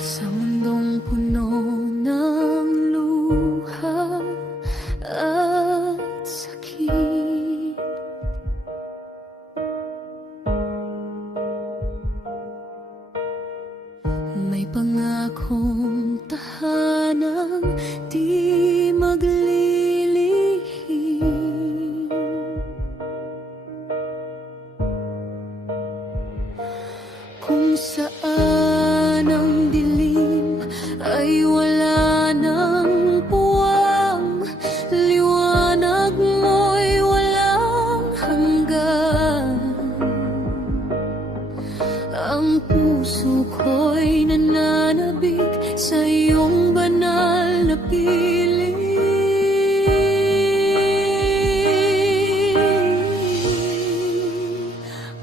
Sa mundong puno ng luha at sakit, may pangakong tahanang di maglilihim. Kung saan ang dilim ay wala ng puwang, liwanag mo'y walang hanggan. Ang puso ko'y nananabik sa iyong banal na piling.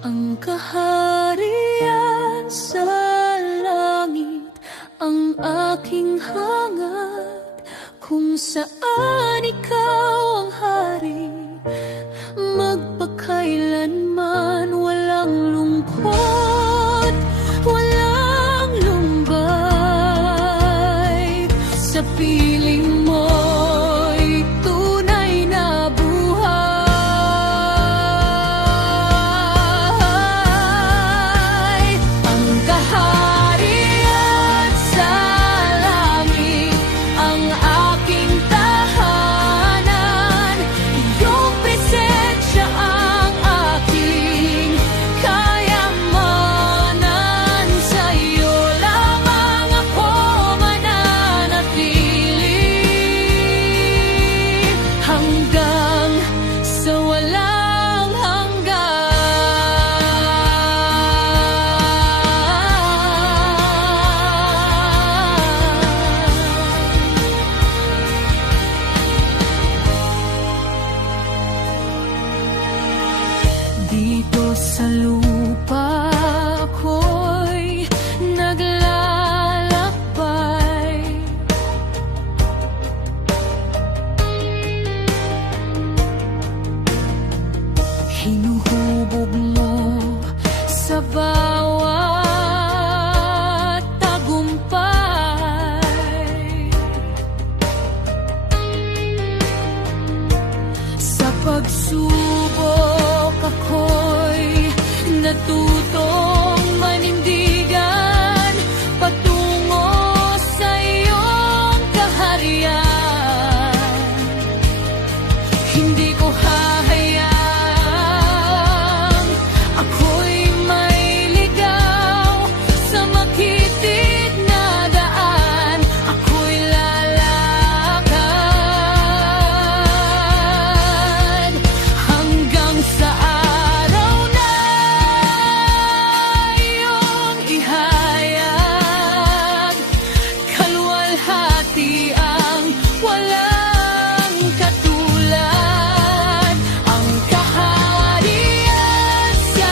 Ang kaharian sa langit ang aking hangad, kung saan ikaw ang hari, magpakailanman walang lungkot, walang lumbay. Sa piling mo'y tunay na buhay. Ang kaharian sa langit ang aking tahanan, iyong presensya ang aking kayamanan. Sa iyo lamang ako mananatili hanggang sa walang hanggan. Dito sa lupa ako'y naglalakbay, hinuhubog mo sa bawat tagumpay. Sa pagsubok ako'y natutong manindigan patungo sa iyong kaharian. Hindi ko hahayang ako'y may ligaw sa makitid na daan. Ako'y lalakad hanggang sa araw na iyong ihayag. Kaluwalhati ang walang katulad. Ang kaharian sa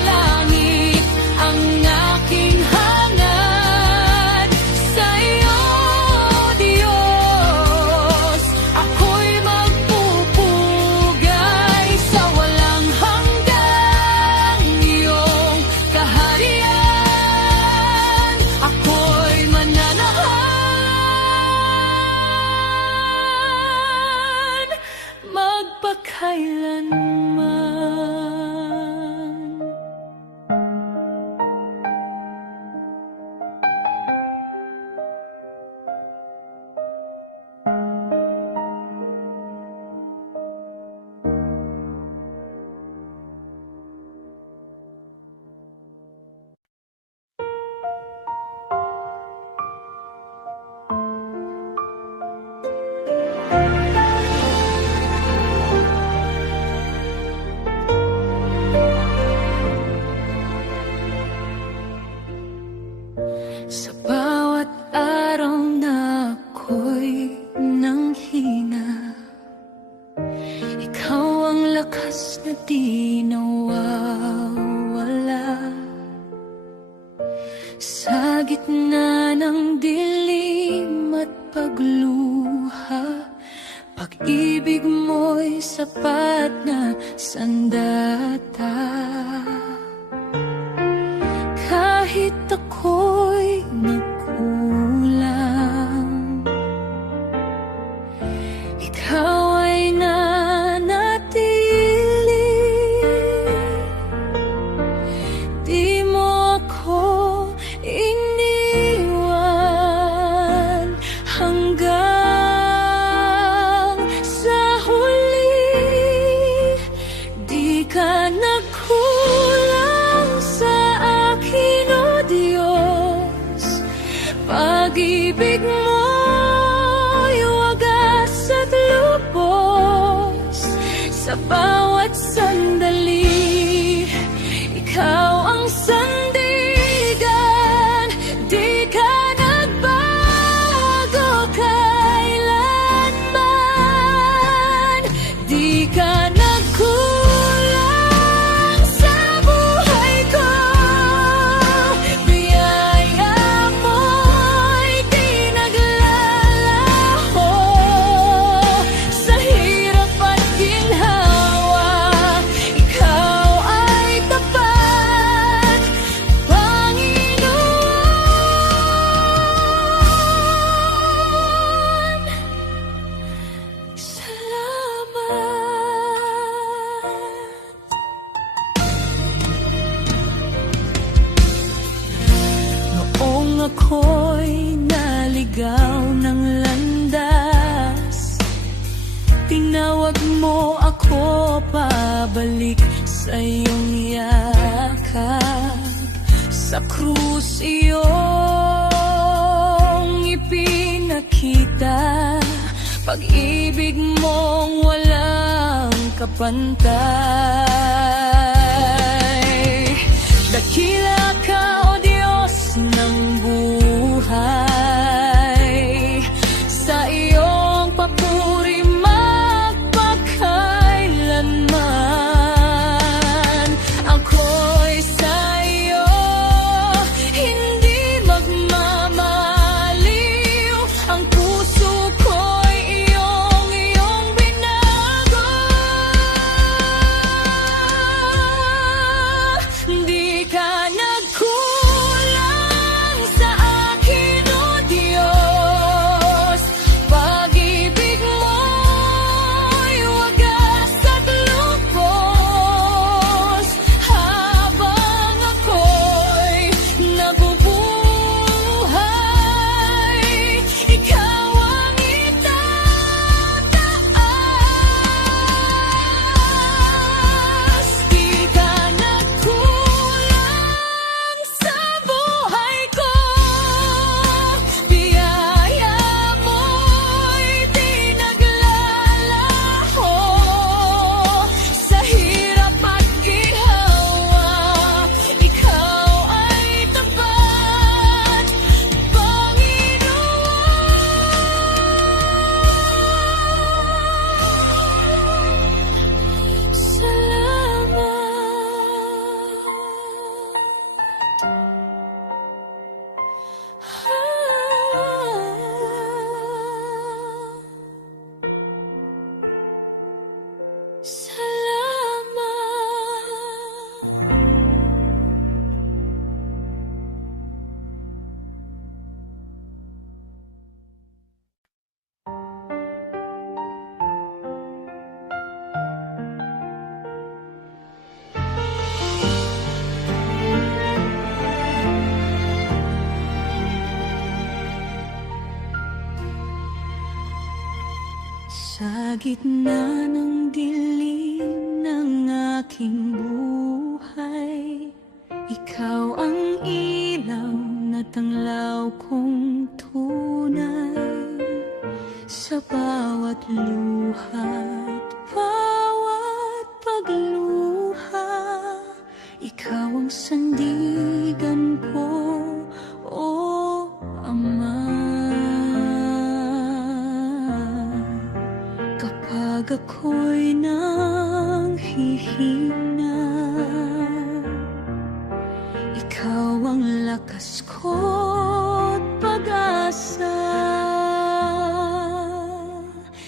langit ang aking hangad. Sa iyo, Diyos, ako'y magpupugay sa walang hanggan. Iyong kaharian, ako'y mananahan magpakailanman. Sa bawat araw na ako'y nanghina, ikaw ang lakas na di nawawala. Sa gitna ng dilim at pagluha, pag-ibig mo'y sapat na sandata. Kahit ako'y nagkulang, ikaw ay nanatili. Di mo ako iniwan hanggang sa huli. Di ka nagkulang sa akin, O Diyos. Pag-ibig mo'y wagas at lubos. Sa bawat sandali, ikaw ang sandigan. Di ka nagbago kailanman. Di ka nagkulang sa buhay ko. Biyaya mo'y di naglalaho. Sa hirap at ginhawa, ikaw ay tapat, Panginoon. Salamat. Noong ako'y naligaw ng landas, tinawag mo ako pabalik sa iyong yakap. Sa krus iyong ipinakita, pag-ibig mong walang kapantay. Dakila ka, O Diyos ng buhay, sa iyong papuri magpakailanman. Ako'y sa iyo hindi magmamaliw. Ang puso ko'y iyong binago. Di ka nagkulang sa akin, O Diyos. Pag-ibig mo'y wagas at lubos. Habang ako'y nabubuhay, ikaw ang itataas. Di ka nagkulang sa buhay ko. Biyaya mo'y di naglalaho. Sa hirap at ginhawa, ikaw ay tapat, Panginoon. Sa gitna ng dilim ng aking buhay, ikaw ang ilaw na tanglaw kong tunay. Sa bawat luha't bawat pagluha, ikaw ang sandigan ko, O Ama. Kapag ako'y nanghihina, ikaw ang lakas ko. ako't pag-asa.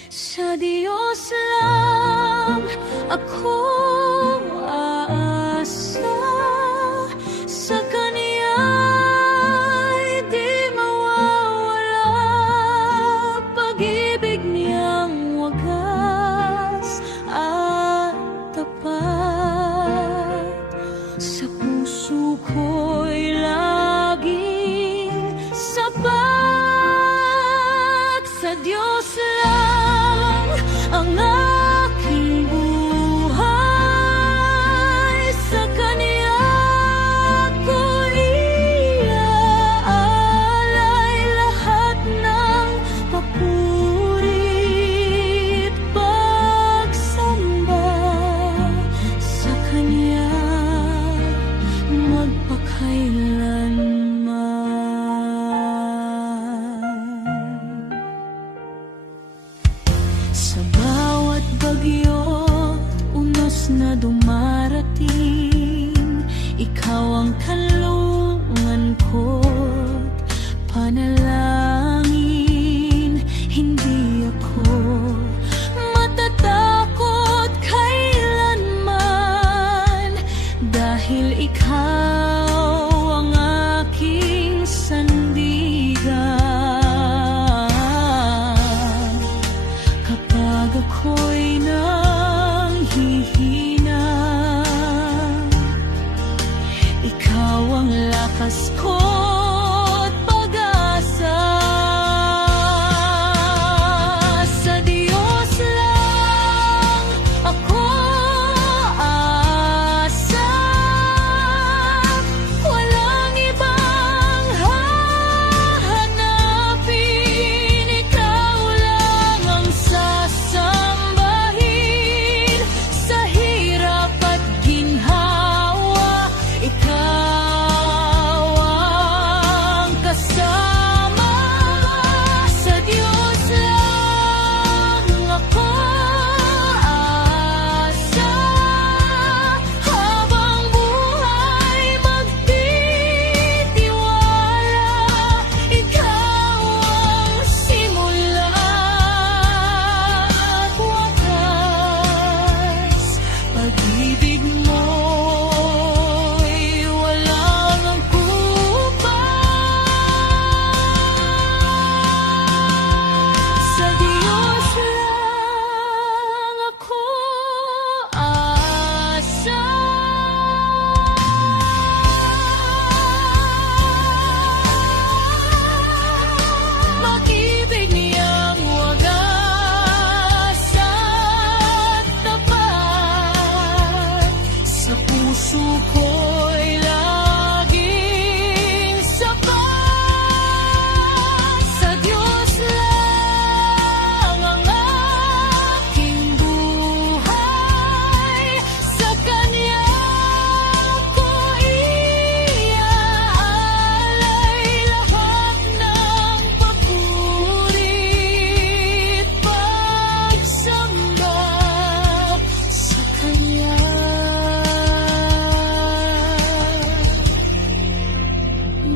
Sa Diyos lang ako aasa, sa Kaniya'y di mawawala, pag-ibig niyang wagas at tapat. Sa puso ko'y laging sapat. Sa Diyos lang ang aking buhay, sa Kaniya ko iaalay lahat ng papuri't pagsamba. Sa Kaniya magpakailanman. Sa bawat bagyo, unos na dumarating, ikaw ang kalungan ko't panalangin. Hindi ako matatakot kailanman, dahil ikaw ang aking sandigan. Kapag ako'y nanghihina, ikaw ang lakas ko't pag-asa. Sa Diyos lang ako aasa, walang ibang hahanapin, ikaw lang ang sasambahin. Sa hirap at ginhawa, ikaw ang kasama. Sa Diyos lang ako aasa, habang buhay magtitiwala. Ikaw ang simula at wakas, pag-ibig mo'y walang angkupan. Sa Diyos lang ako aasa. Pag-ibig niyang wagas at tapat. Sa puso ko'y laging sapat. Sa Diyos lang ang aking buhay, sa Kanya ko iaalay lahat ng papuri't pagsamba. Sa Kanya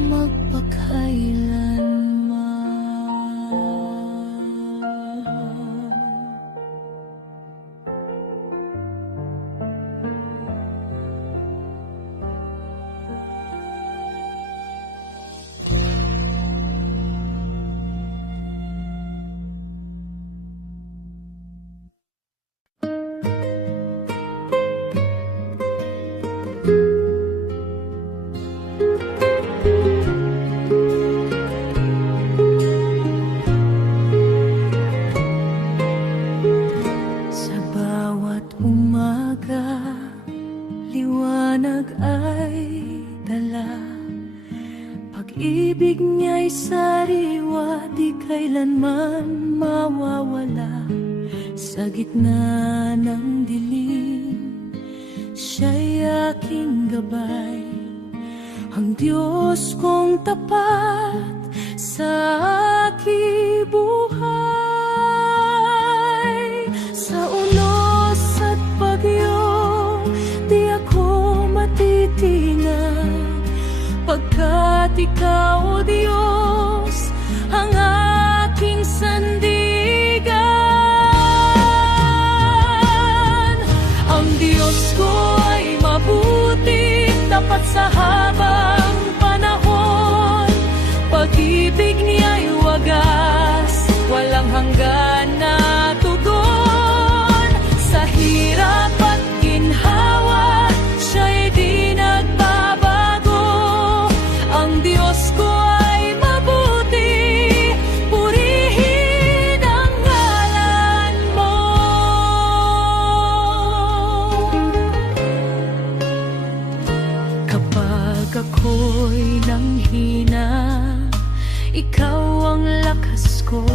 magpakailanman. Sa bawat umaga, liwanag ay dala. Pag-ibig niya'y sariwa, di kailanman mawawala. Sa gitna ng dilim, siya'y aking gabay. Ang Diyos kong tapat sa aking buhay. Sa unos at bagyo, di ako matitinag, pagkat ikaw hanggan na tugon. Sa hirap at ginhawa, siya'y di nagbabago. Ang Diyos ko ay mabuti, purihin ang ngalan mo. Kapag ako'y nanghina, ikaw ang lakas ko.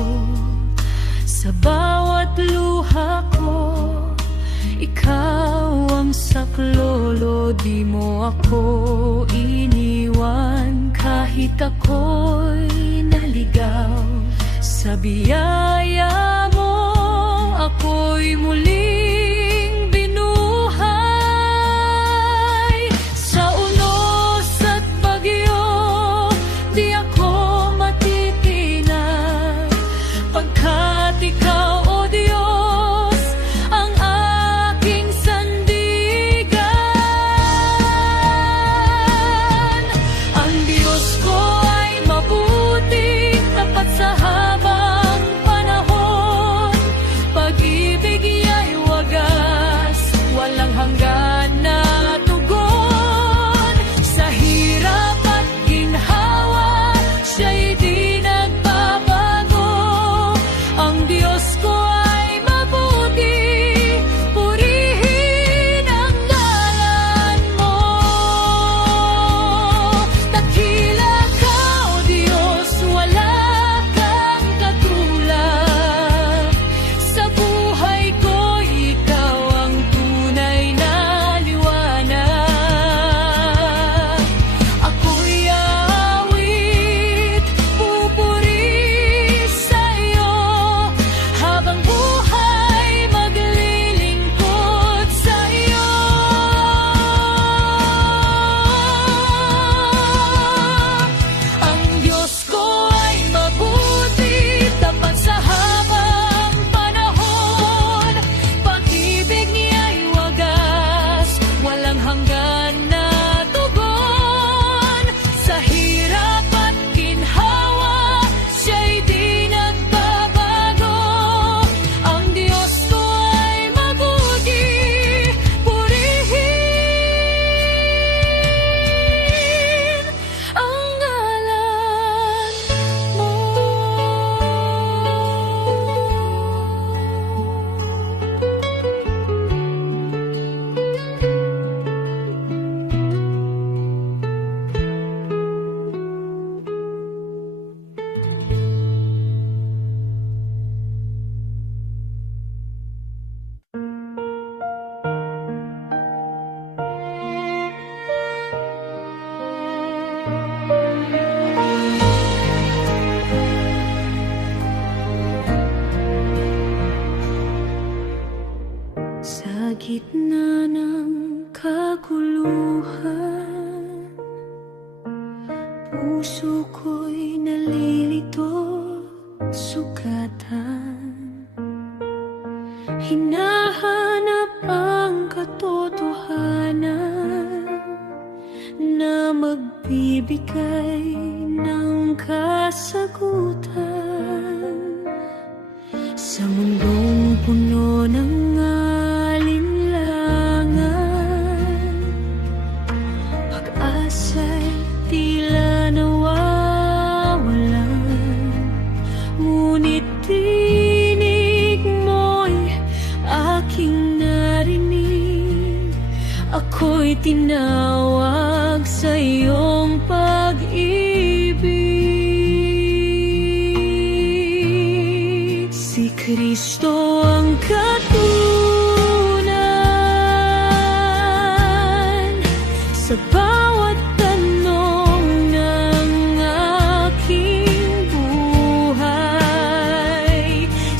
Sa bawat luha ko, ikaw ang saklolo. Di mo ako iniwan kahit ako'y naligaw. Sa biyaya mo, ako'y muling binuhay. Sa unos at bagyo, di ako matitinag, pagkat ikaw, O Diyos, ang aking sandigan. Ang Diyos ko ay mabuti, tapat sa habang panahon. Pag-ibig niya'y wagas, walang hanggan na tugon. Sa hirap at ginhawa, siya'y di nagbabago. Ang Diyos ko ay mabuti, purihin ang ngalan mo. Dakila ka, O Diyos, wala kang katulad. Sa buhay ko, ikaw ang tunay na liwanag. Ako'y aawit, pupuri sa iyo, habang buhay maglilingkod sa iyo. Ang Diyos ko ay mabuti, tapat sa habang panahon. Pag-ibig niya'y wagas, walang hanggan na tugon. Sa hirap at ginhawa, siya'y di nagbabago. Ang Diyos ko ay mabuti, purihin ang ngalan mo. Sa gitna ng kaguluhan, puso ko'y nalilito, sugatan. Hinahanap ang katotohanan na magbibigay ng kasagutan. Sa mundong puno ng alinlangan, pag-asa'y tila nawawalan. Ngunit tinig mo'y aking narinig, ako'y tinawag sa iyong pag-ibig. Si Kristo ang katunan sa bawat tanong ng aking buhay.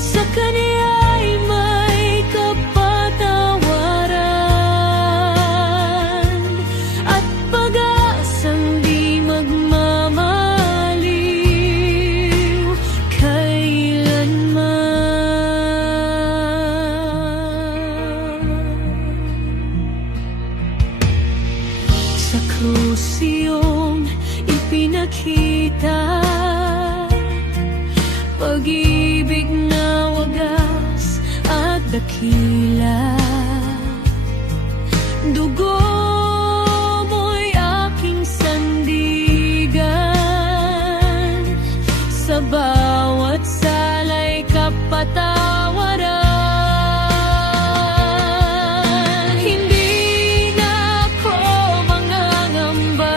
Sa Kaniya'y may kapatawaran at pag-asang di magmamaliw kailanman. Sa krus iyong ipinakita, pag-ibig na dakila. Dugo mo'y aking sandigan, sa bawat salay kapatawaran. Hindi na ako mangangamba,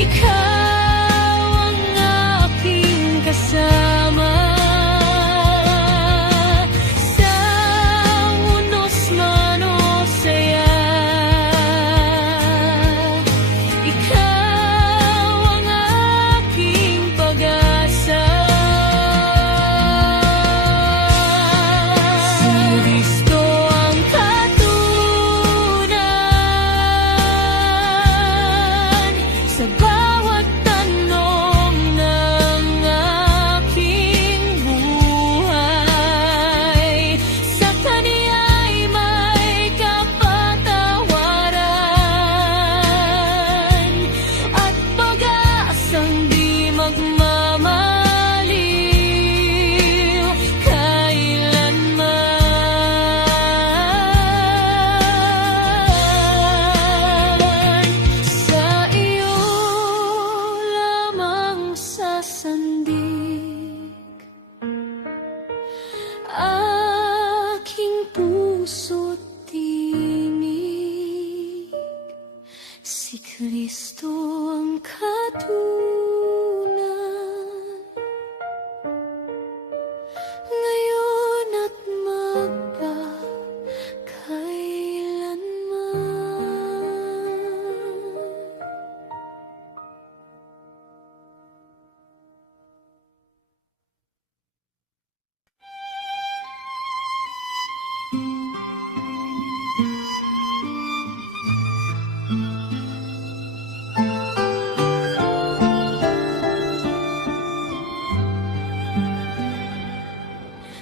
ikaw ang aking kasama. Sa unos man o saya, ikaw ang aking pag-asa. Si Kristo ang katunan sa bawat tanong ng aking buhay. Sa Kaniya'y may kapatawaran at pag-asang di magmamaliw kailanman. Sa iyo lamang sasandig aking puso't tinig. Si Kristo ang katunan, ngayon at magpakailanman.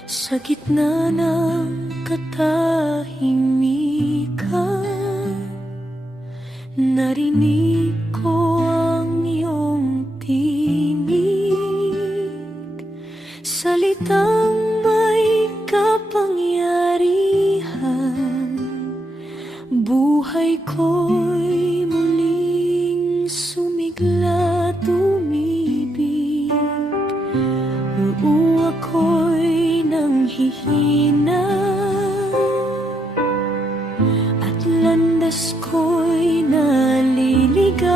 Sa gitna ng katahimikan, narinig ko ang iyong tinig, salitang may kapangyarihan. Buhay ko'y muling sumigla, tumibig. Oo, ako'y nanghihina at landas ko'y naliligaw.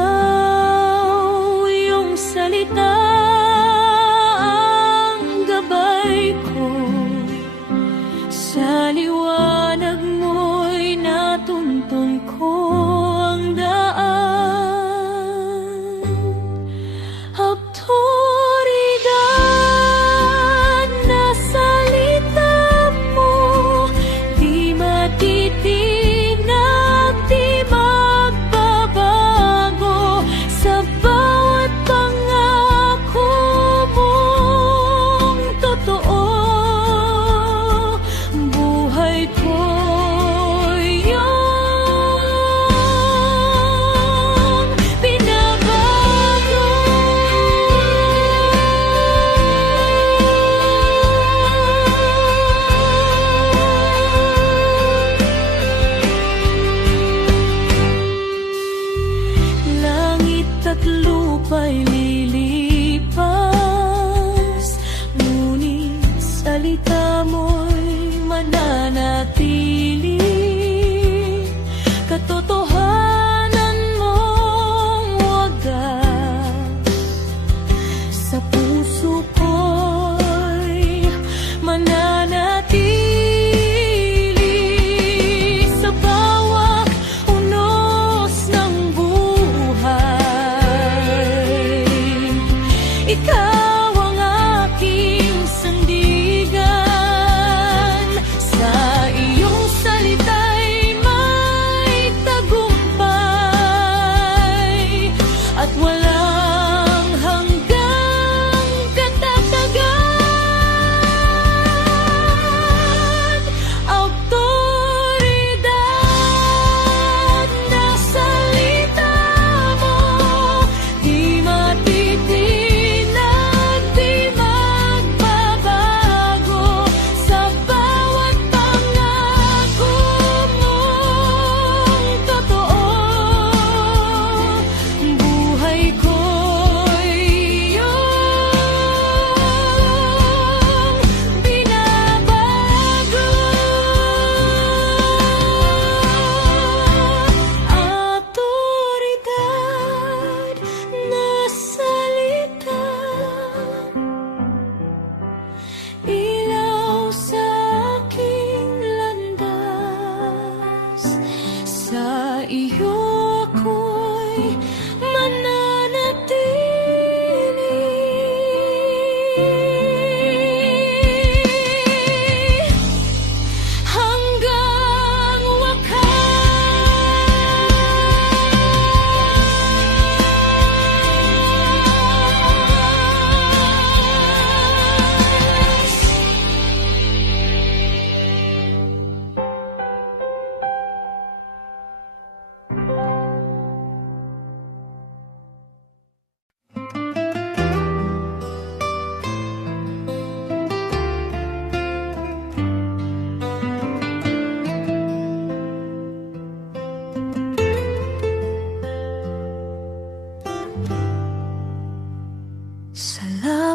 Iyong salita ang gabay ko, sa liwanag mo'y natuntun ko ang daan. Awtoridad na salita mo, di matitinag, di magbabago. Sa bawat pangako mong totoo, buhay ko'y iyong pinabago. Langit at lupa'y lilipas, ngunit salita mo'y mananatili. Katotohanan mong wagas sa puso ko'y mananatili. Sa bawat unos ng buhay, ikaw ang aking sandigan. Sa iyong salita'y may tagumpay at walang hanggang katatagan. Awtoridad na salita mo, di matitinag, di magbabago.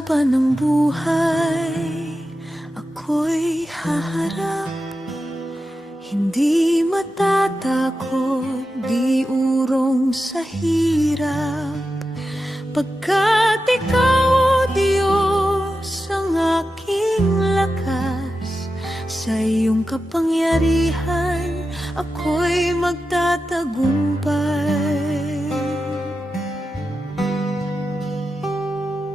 laban ng buhay, ako'y haharap. Hindi matatakot, di urong sa hirap. Pagkat ikaw, O Diyos, ang aking lakas. Sa iyong kapangyarihan, ako'y magtatagumpay.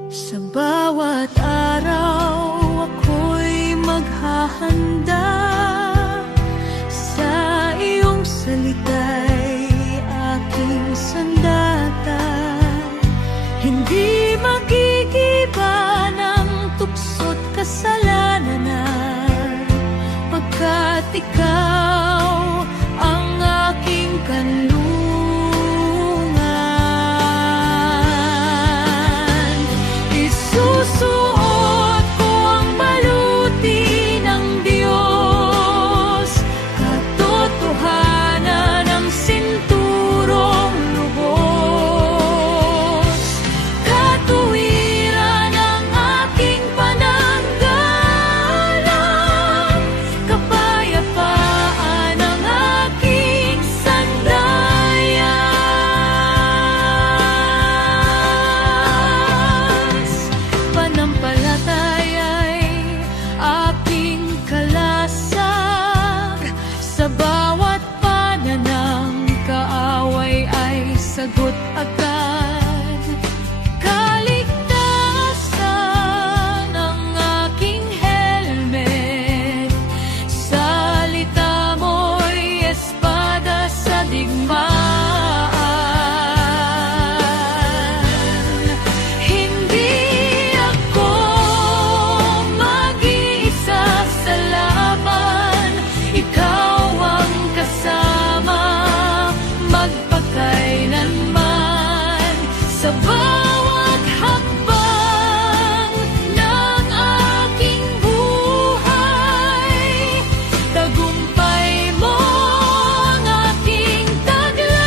Sa bawat araw, ako'y maghahanda. Sa iyong salita'y aking sandata. Hindi magigiba ng tukso't kasalanan, pagkat ikaw ang aking kanlungan. Isusuot ko ang baluti ng Diyos, katotohanan ng sinturong lubos, katuwiran ng aking pananggalang, kapayapaan ng aking sandayas. Panampalataya'y aking kalasag, sa bawat pananang kaaway ay sagot agad. Kaligtasan ang aking helmet, salita mo'y espada sa digmaan. Hindi ako mag-iisa sa laban, ikaw ang kasama magpakailanman. Sa bawat hakbang ng aking buhay, tagumpay mo ang aking taglay.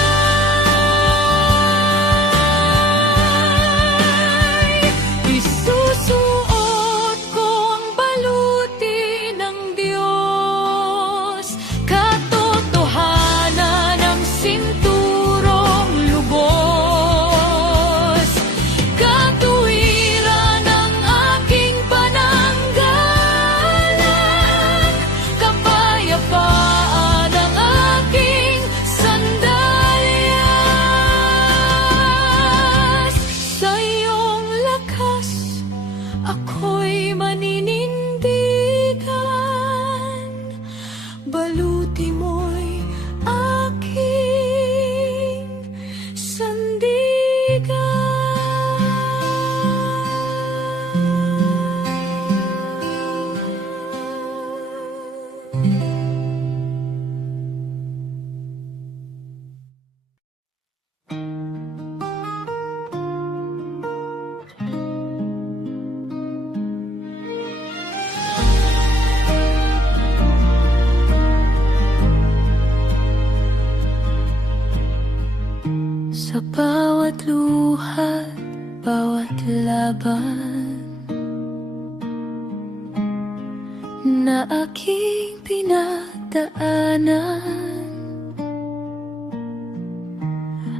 Isusuot ko ang baluti ng Diyos, katotohanan ng sinturong lubos, katuwiran ng aking pananggalang, kapayapaan ng aking sandalias. Sa iyong lakas, ako'y maninindigan, baluti mo'y aking sa bawat luha, bawat laban na aking pinagdaanan.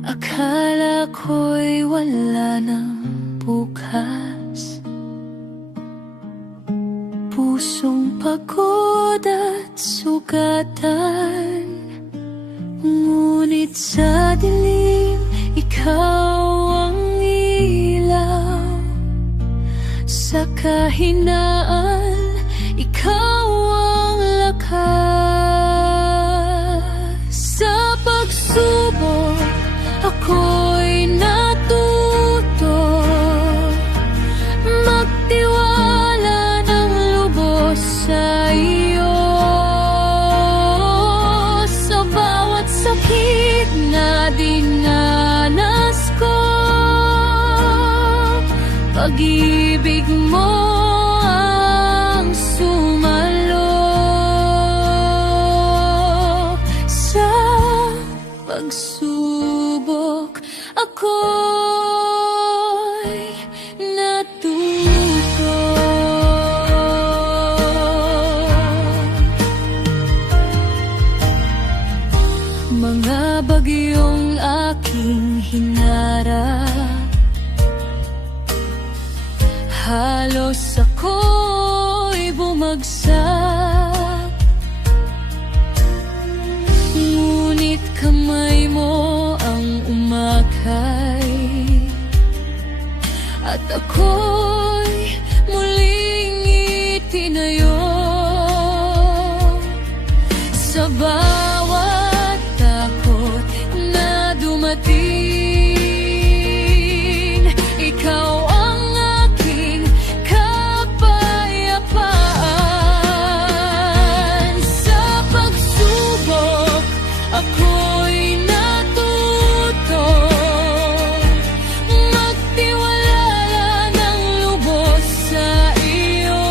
Akala ko'y wala ng bukas, pusong pagod at sugatan. Ngunit sa dilim, ikaw ang ilaw. Sa kahinaan, ikaw ang lakas. Sa pagsubok, ako'y natuto magtiwala ng lubos sa iyo. Sa bawat sakit na dinanas ko, pag-ibig mo ang sumalo. Sa pagsubok, ako'y natuto. bagyong aking hinarap, halos ako'y bumagsak. Ngunit kamay mo ang umakay, at ako'y muling itinayo. Sa bawat takot na dumating, ikaw ang aking kapayapaan. Sa pagsubok, ako'y natuto magtiwala ng lubos sa iyo.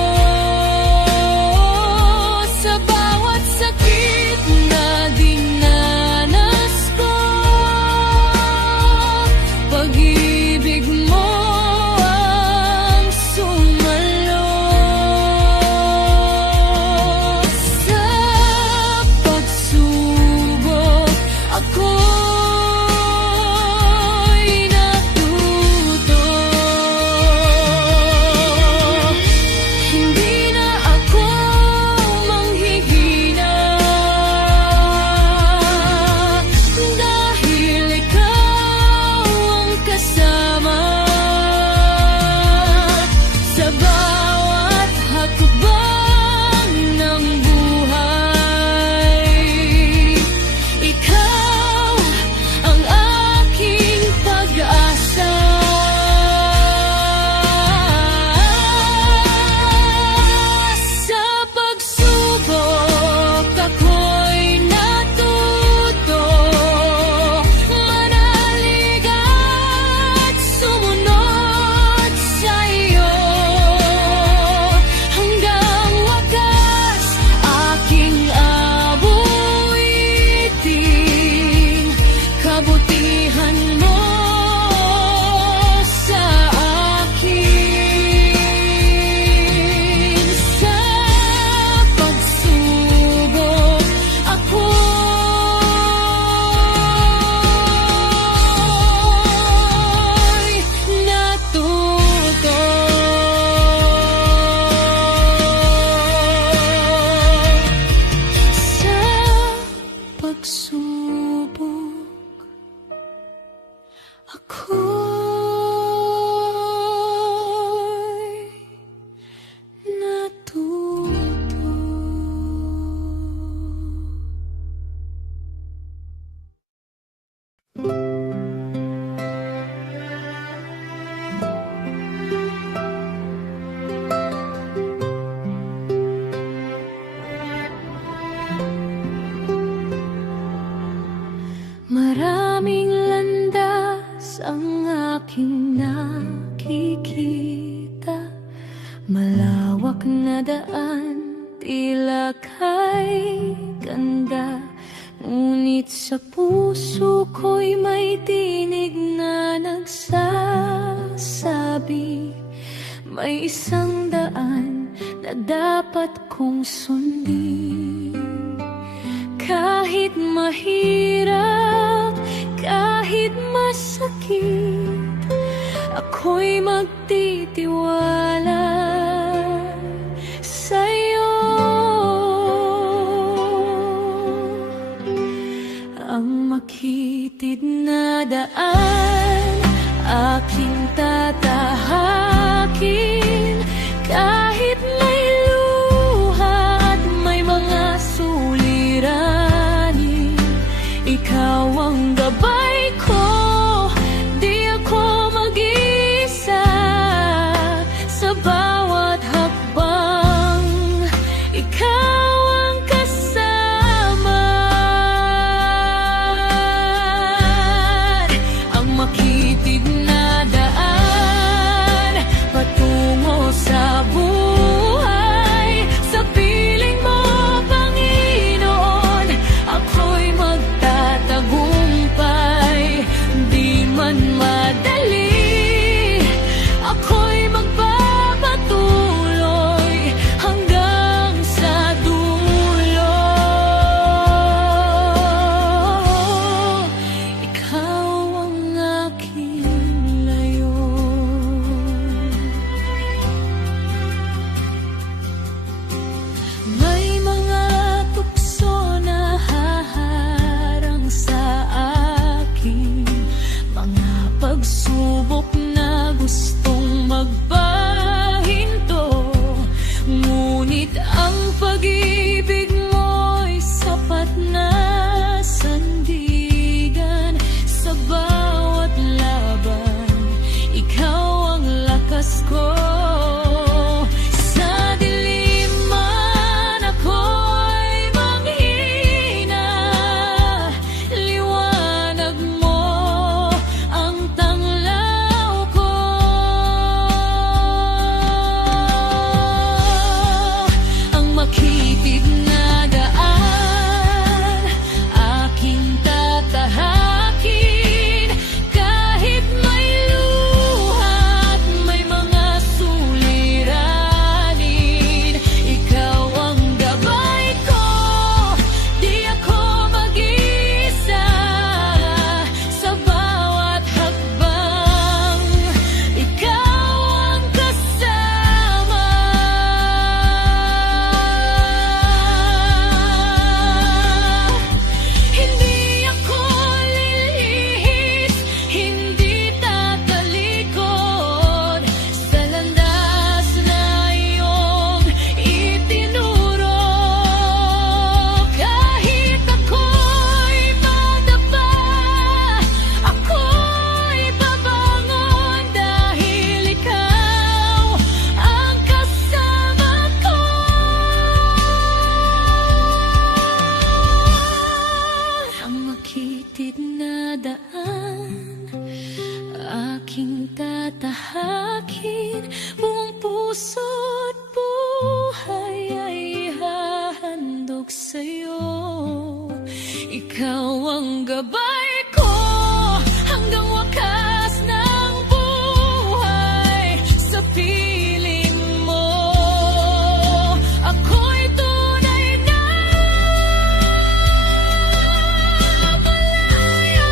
Sa bawat sakit na dinanas ko, pag-ibig mo ang sumalo. Sa pagsubok, ako'y natuto. Hindi na ako manghihina, dahil ikaw ang kasama. Sa bawat hakbang ng buhay, ikaw ang aking pag-asa. Sa pagsubok, ako'y natuto manalig at sumunod sa iyo. Hanggang wakas, aking abutin kabutihan mo sa akin. Sa pagsubok, ako'y natuto. Sa pagsubok, ako'y natuto. Maraming landas ang aking nakikita, malawak na daan, tila kay ganda. Ngunit sa puso ko'y may tinig na nagsasabi, may isang daan na dapat kong sundin. Kahit mahirap, kahit masakit, ako'y magtitiwala sa'yo. Ang makitid na daan, aking tatahakin. Kahit may luha at may mga suliranin, ikaw ang gabay ko, di ako mag-isa. Sa bawat hakbang, ikaw ang kasama. Ang makitid na daan, pagsubok na gustong magpahinto, ngunit ang pag-ibig mo'y sapat na sandigan. Sa bawat laban, ikaw ang lakas ko. Aking tatahakin, buong puso't buhay ay ihahandog sa'yo. Ikaw ang gabay ko hanggang wakas ng buhay. Sa piling mo, ako'y tunay na malaya.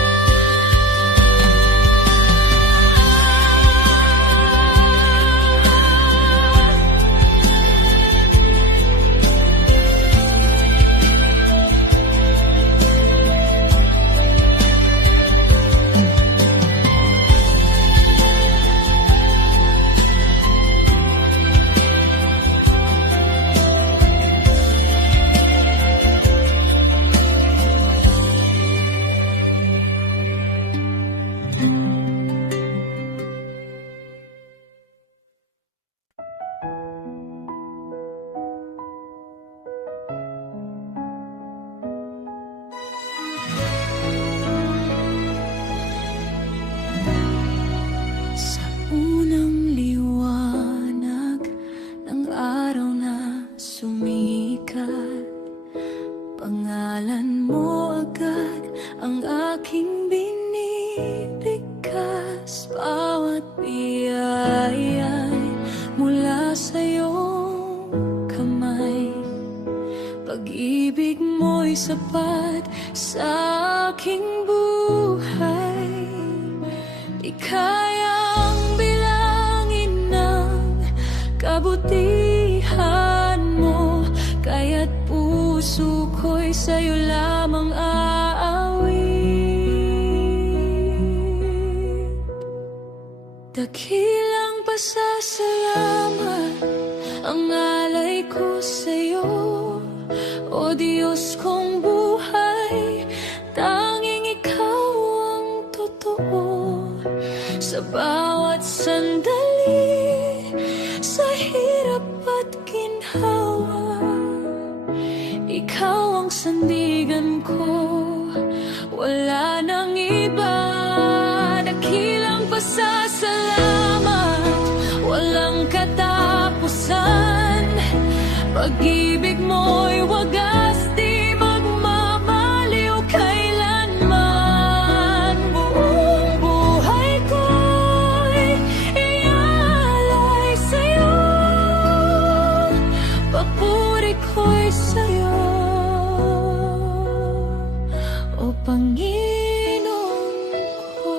Unang liwanag ng araw na sumikat, pangalan mo agad ang aking binibigkas. Bawat biyaya'y mula sa iyong kamay, pag-ibig mo'y sapat sa aking buhay. Di kayang bilangin ng kabutihan mo, kaya't puso ko'y sa'yo lamang aawit. Dakilang pasasalamat ang alay ko sa'yo, o Diyos kong buhay. Tanging ikaw ang totoo. Sa bawat sandali, sa hirap at ginhawa, ikaw ang sandigan ko, wala nang iba. Dakilang pasasalamat, walang katapusan. Pag-ibig mo'y wagas, di magmamaliw kailanman. Buong buhay ko'y ialay sa'yo, papuri ko'y sa'yo, o Panginoon ko.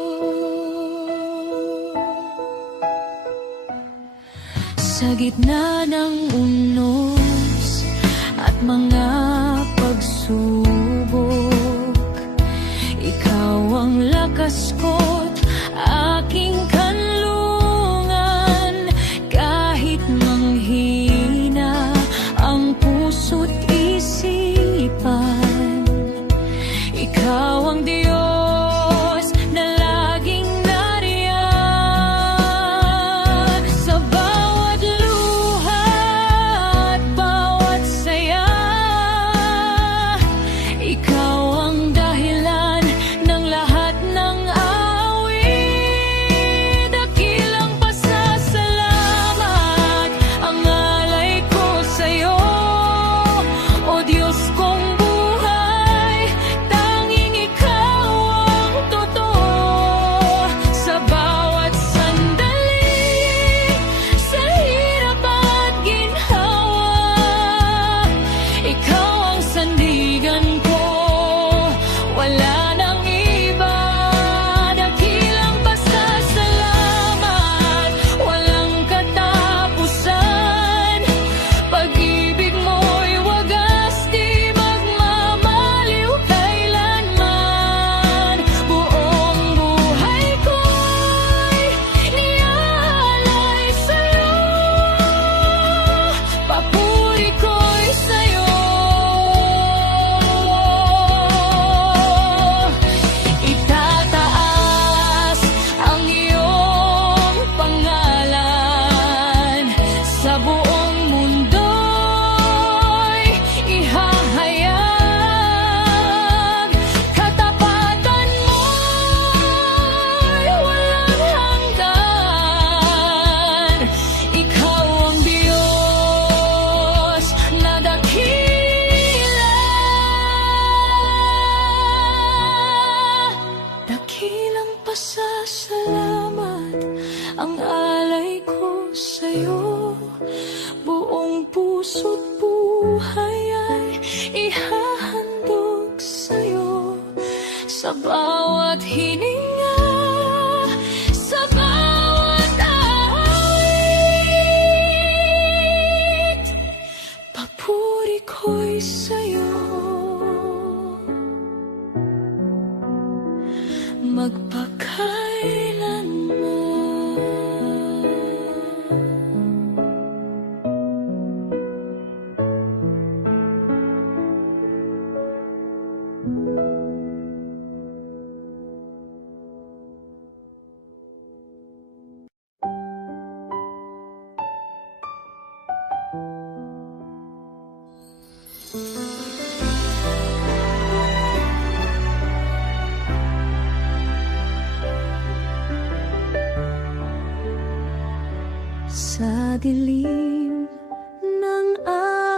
Sa gitna ng unos at mga pagsubok, ikaw ang lakas ko't aking ang alay ko sa'yo. Buong puso't buhay ay ihahandog sa'yo. Sa bawat hininga, sa bawat awit, papuri ko'y sa'yo. Sa dilim ng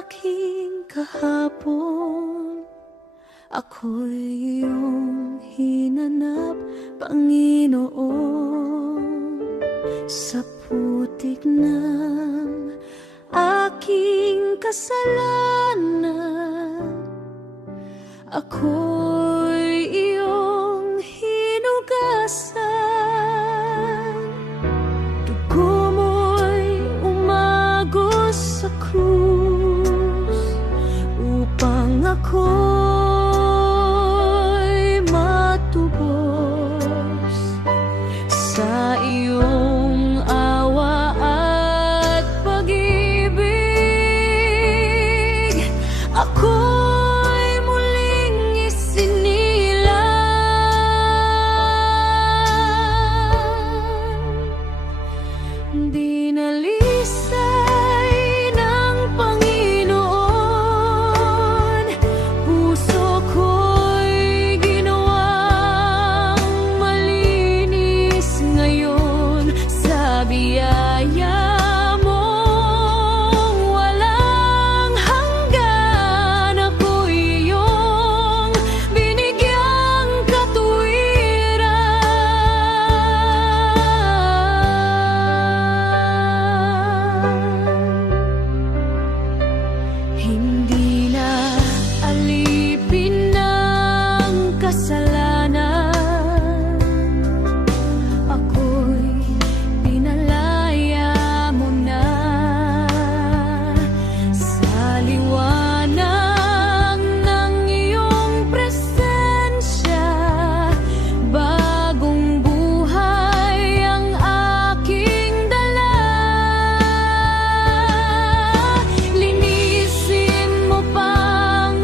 aking kahapon, ako'y iyong hinanap, Panginoon. Sa putik ng aking kasalanan, ako'y iyong hinugasan. Dugo mo'y umagos sa krus upang ako'y matubos sa iyong awa at pag-ibig. Ako'y muling isinilang, dinalisay ng Panginoon. Puso ko'y ginawang malinis ngayon sa biyaya mong walang hanggan. Ako'y iyong binigyang katwiran. Hindi na alipin ng kasalanan, ako'y pinalaya mo na sa liwanag ng iyong presensya. Bagong buhay ang aking dala. Linisin mo pa ang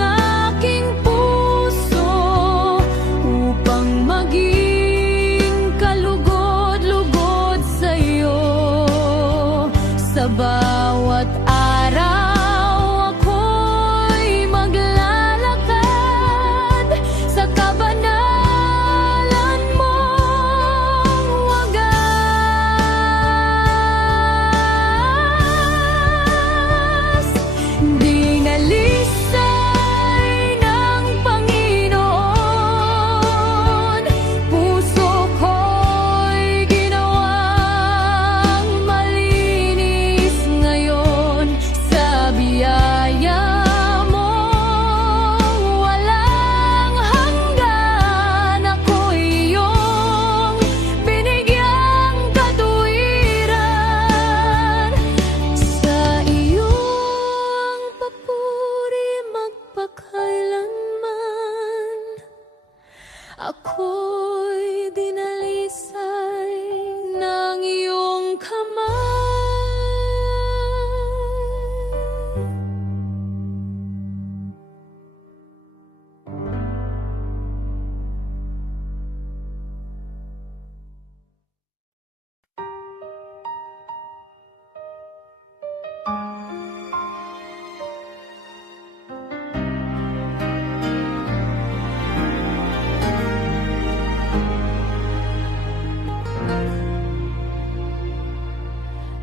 aking puso upang maging kalugod-lugod sa'yo. Sa bawat araw ako'y maglalakad sa kabanalan mong wagas. Dinalisay ng Panginoon, puso ko'y ginawang malinis ngayon sa biyaya mong walang hanggan. Ako'y iyong binigyang katwiran. Sa iyong papuri magpakailanman, ako'y dinalisay ng iyong kamay.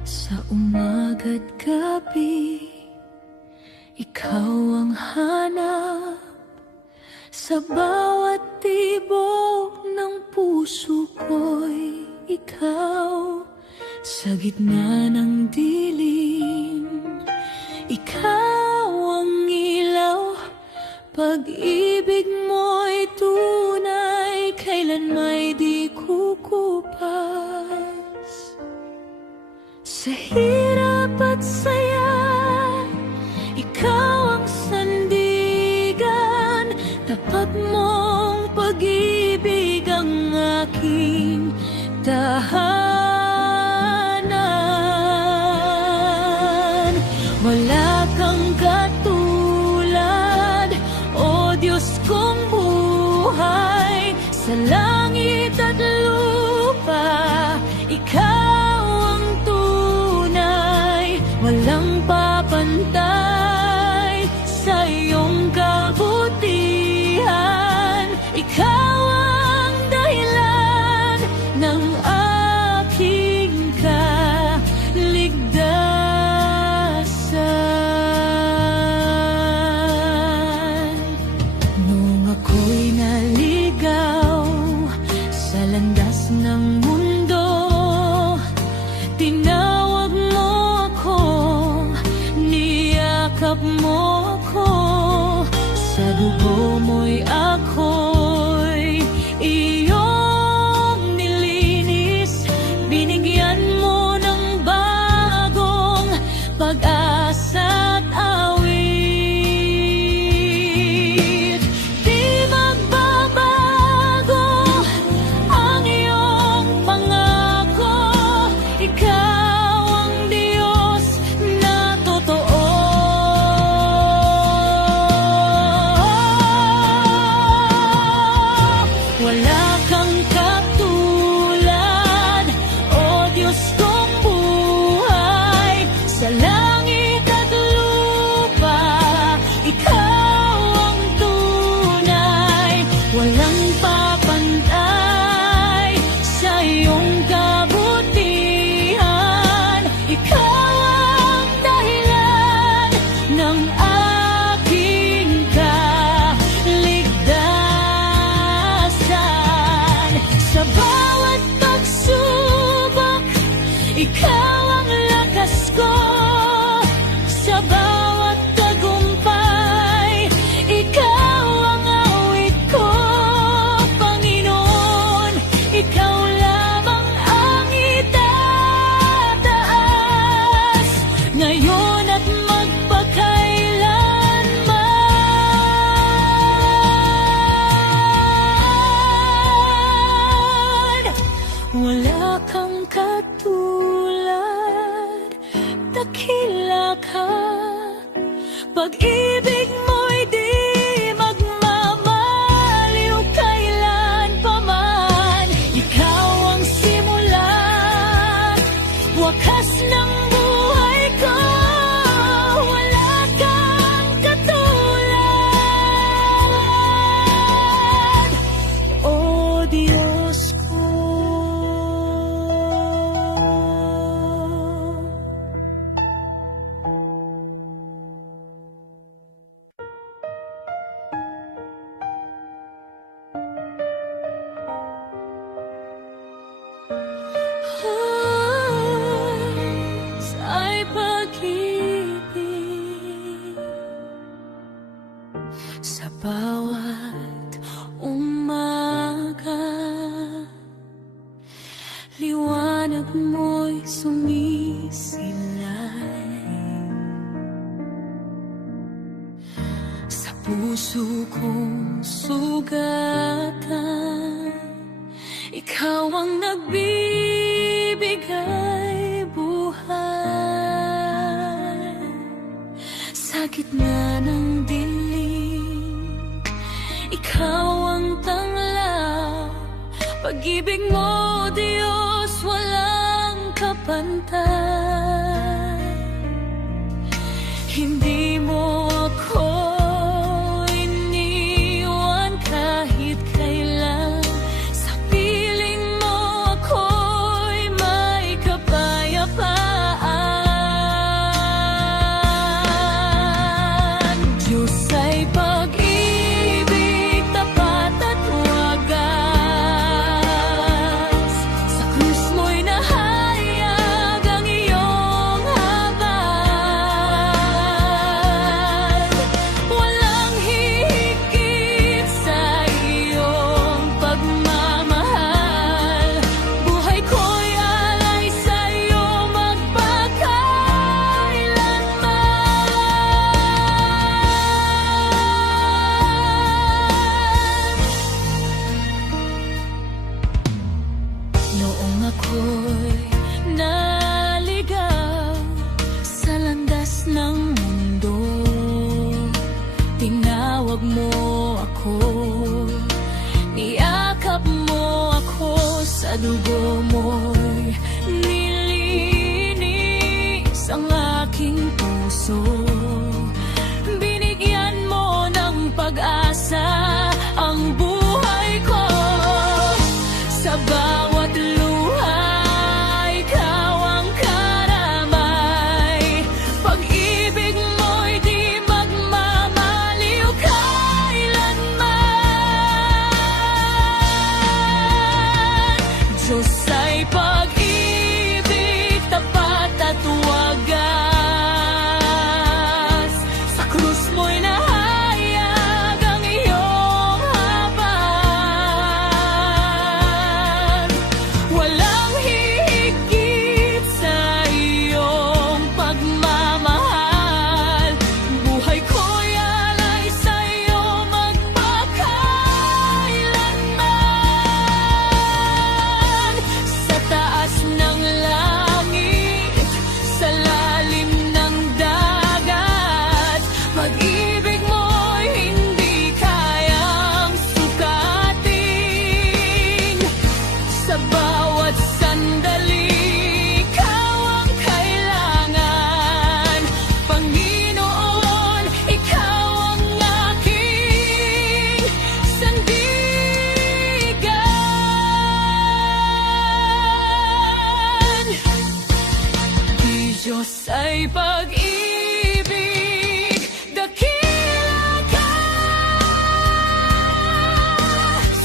Sa umaga't gabi, ikaw ang hanap. Sa bawat tibok ng puso ko'y ikaw Sa gitna ng dilim, ikaw ang ilaw. Pag-ibig mo'y tunay, kailan may di kukupas. Sa hirap at saya, ikaw ang sandigan. Tapat mong pag-ibig ang aking tahanan. Wala kang katulad, o Diyos kong buhay. Sa langit at lupa, ikaw ang tunay. Walang papantay sa iyong kabutihan. Ikaw ang dahilan ng aking kaligtasan. Nung ako'y naligaw sa landas ng mundo, tinawag mo ako, niyakap mo ako. Sa dugo mo'y ako'y iyong nilinis. Binigyan mo ng bagong pag-asa't awit. Di magbabago ang iyong pangako. Ikaw ang Diyos na totoo. Wala kang katulad, o Diyos kong buhay. Sa langit at lupa, ikaw ang tunay. Walang papantay sa iyong kabutihan. Ikaw ang dahilan ng aking kaligtasan. Sa bawat pagsubok, ikaw ang lakas ko. Sa bawat tagumpay, ikaw ang awit ko. Panginoon, ikaw lamang ang itataas, ngayon at magpakailanman. Wala kang katulad, dakila ka. Pag-ibig mo'y di magmamaliw kailan pa man. Ikaw ang simula, wakas ng buhay ko. Wala kang katulad, o Diyos ko. Sa'y pag-ibig, sa bawat umaga, liwanag mo'y sumisilay. Sa puso kong sugatan, ikaw ang nagbibigay buhay. Sa gitna ng dilim, ikaw ang tanglaw. Pag-ibig mo, Diyos, walang kapantay. Hindi mo ako iniwan kahit kailan. Sa piling mo ako'y may kapayapaan. Diyos ay pag-ibig, tapat at wagas. Sa krus mo'y nahayag puso. Binigyan mo ng pag-asa ang buhay ko. Sa bawat luha, ikaw ang karamay. Pag-ibig mo'y di magmamaliw kailanman. Diyos ay pag-ibig, tapat at wagas. Sa krus mo'y nahayag ang iyong habag. Walang hihigit sa iyong pagmamahal. Buhay ko'y alay sa iyo magpakailanman. Sa taas ng langit, sa lalim ng dagat, pag-ibig mo'y hindi kayang sukatin. Sa bawat sandali, ikaw ang kailangan. Panginoon, ikaw ang aking sandigan. Di Diyos ay pag-ibig, dakila ka.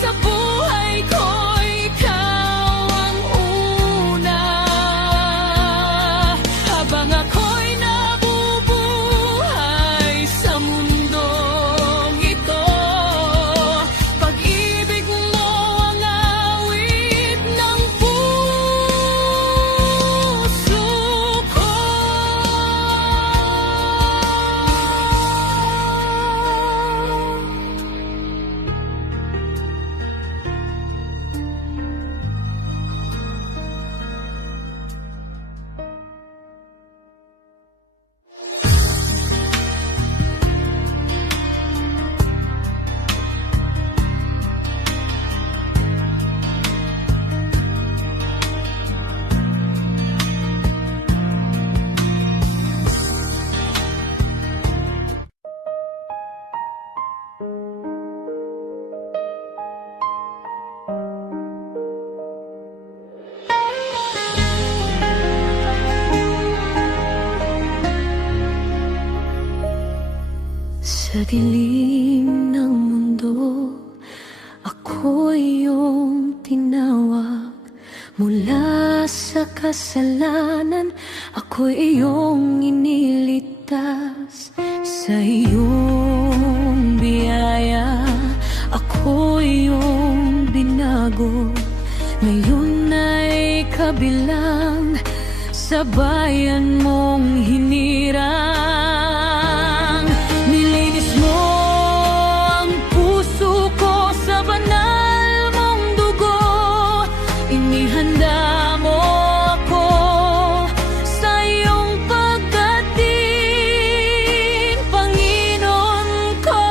Sa buhay ko'y ikaw ang una. Habang ako'y nabubuhay sa mundong ito, pag-ibig mo ang awit ng puso ko. Sa dilim ng mundo, ako iyong tinawag. Mula sa kasalanan, ako iyong iniligtas. Sa iyong biyaya, ako iyong binago. Ngayon ay kabilang sa bayan mong hinirang. Nilinis mo ang puso ko sa banal mong dugo. Inihanda mo ako sa iyong pagdating, Panginoon ko.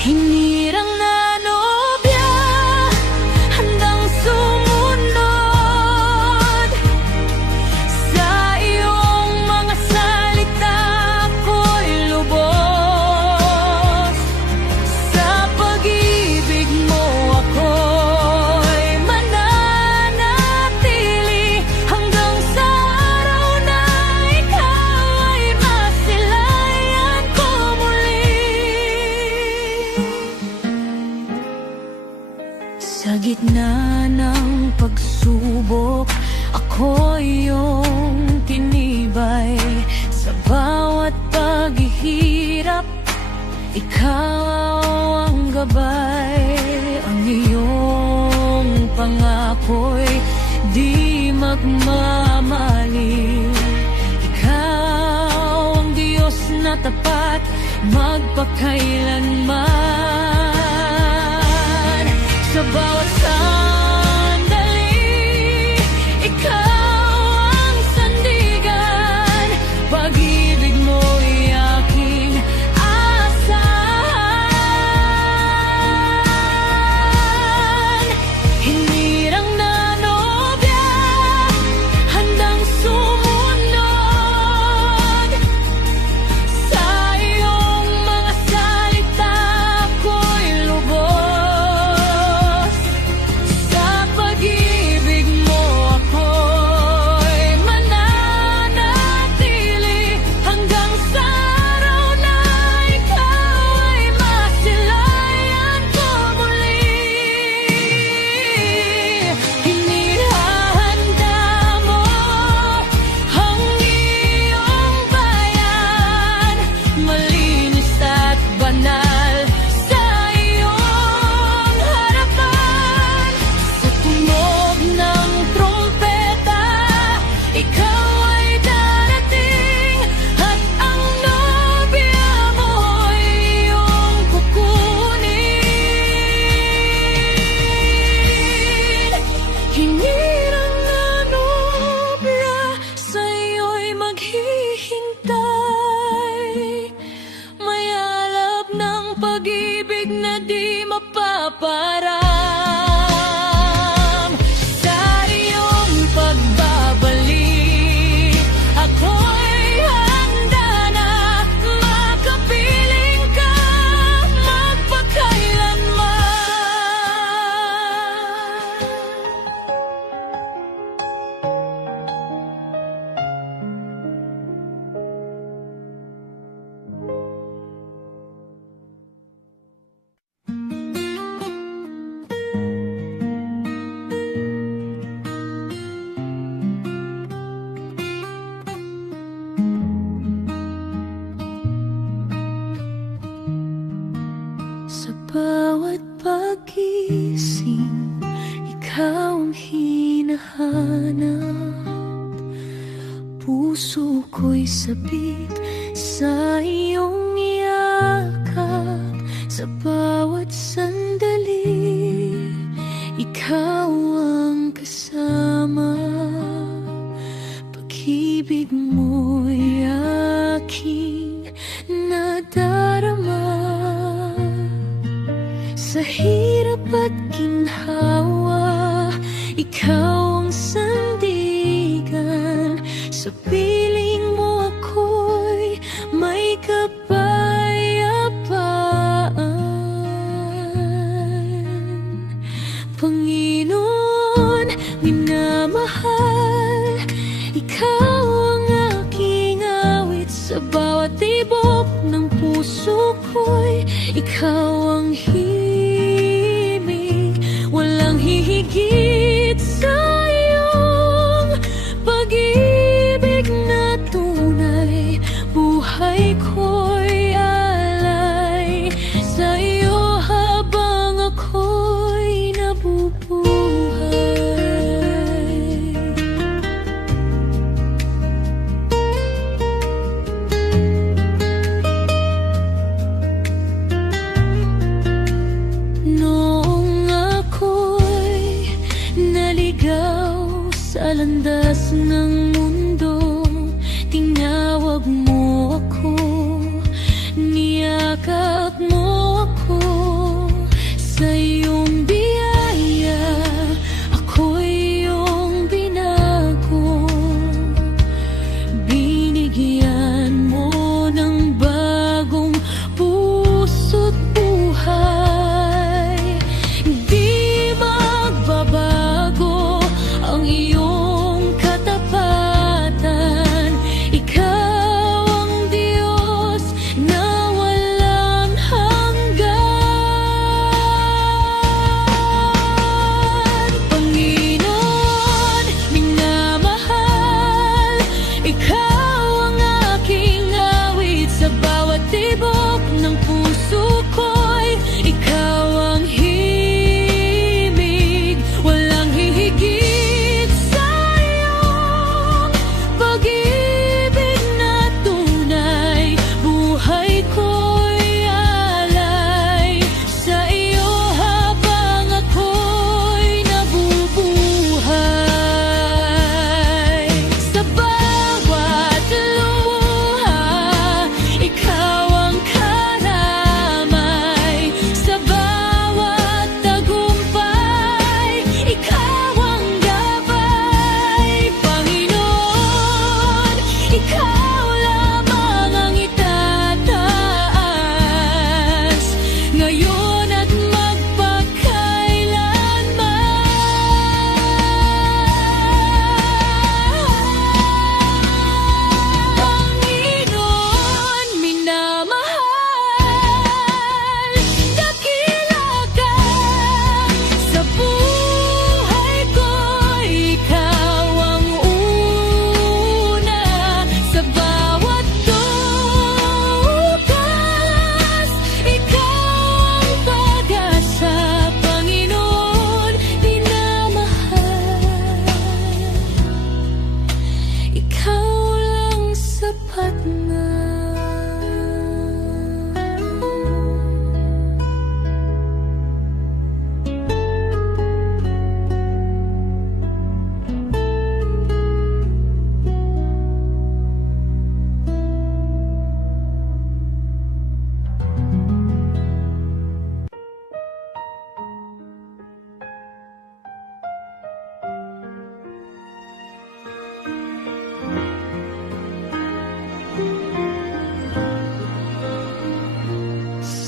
Hinirang na nobya, handang sumunod sa iyong mga salita. Ko'y lubos sa pag-ibig mo. Ako'y mananatili hanggang sa araw na ikaw ay masilayan ko muli. Sa gitna ng pagsubok, ako iyong tinibay. Sa bawat paghihirap, ikaw ang gabay. Ang iyong pangako'y di magmamaliw. Ikaw ang Diyos na tapat, magpakailanman. Sa bawat sandali, ikaw ang sandigan. Pag-ibig mo'y aking asahan. Hinirang na nobya, handang sumunod hinahanap. Puso ko'y sabik sa iyong yakap. Sa bawat sandali, ikaw ang kasama. Pag-ibig mo'y aking nadarama. Sa hirap at ginhawa, ikaw ang sandigan. Sa piling mo ako'y may kapayapaan. Panginoon, minamahal, ikaw ang aking awit. Sa bawat tibok ng puso ko'y ikaw ang himig. Walang hihigit sa iyong pag-ibig na tunay. Buhay ko'y alay sa iyo habang ako'y nabubuhay. Noong ako'y naligaw sa landas ng mundo, tinawag mo ako, niyakap mo ako. Sa iyong biyaya, ako'y iyong binago. Binigyan mo ng bagong puso't buhay. Di magbabago ang iyong katapatan. Ikaw ang Diyos na walang hanggan. Panginoon, minamahal, ikaw ang aking awit. Sa bawat tibok ng puso ko'y ikaw ang himig. Walang hihigit sa iyong pag-ibig na tunay. Buhay ko'y alay sa iyo habang ako'y nabubuhay. Sa bawat luha, ikaw ang karamay. Sa bawat tagumpay, ikaw ang gabay. Panginoon, ikaw lamang ang itataas, ngayon at Panginoon, minamahal, dakila ka sa buhay ko. Ikaw ang una sa bawat tukas. Ikaw ang pag-asa, Panginoon, minamahal. Ikaw lang sapat na.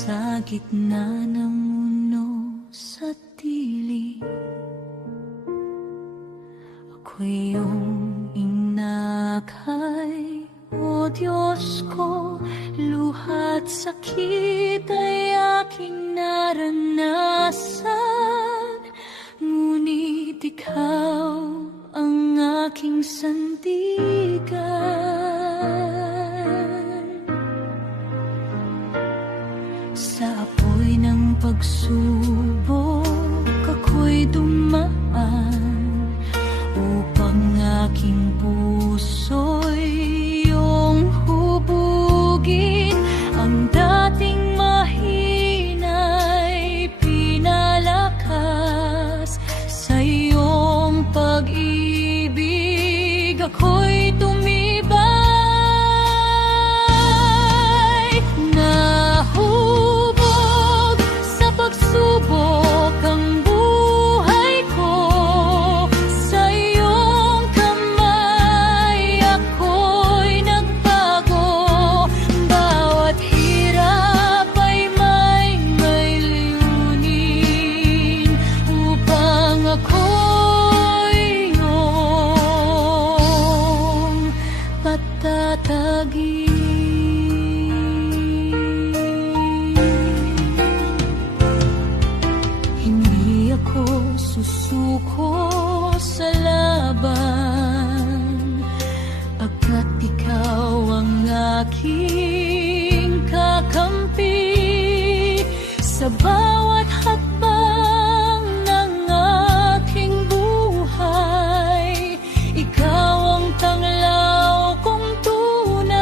Sa gitna ng mundo sa dilim, ako'y iyong inakay. O Diyos ko, luha't sakit ay aking naranasan. Ngunit ikaw ang aking sandigan. Sa apoy ng pagsubok ako'y dumaan. aking kakampi sa bawat hakbang ng aking buhay. Ikaw ang tanglaw kong tunay.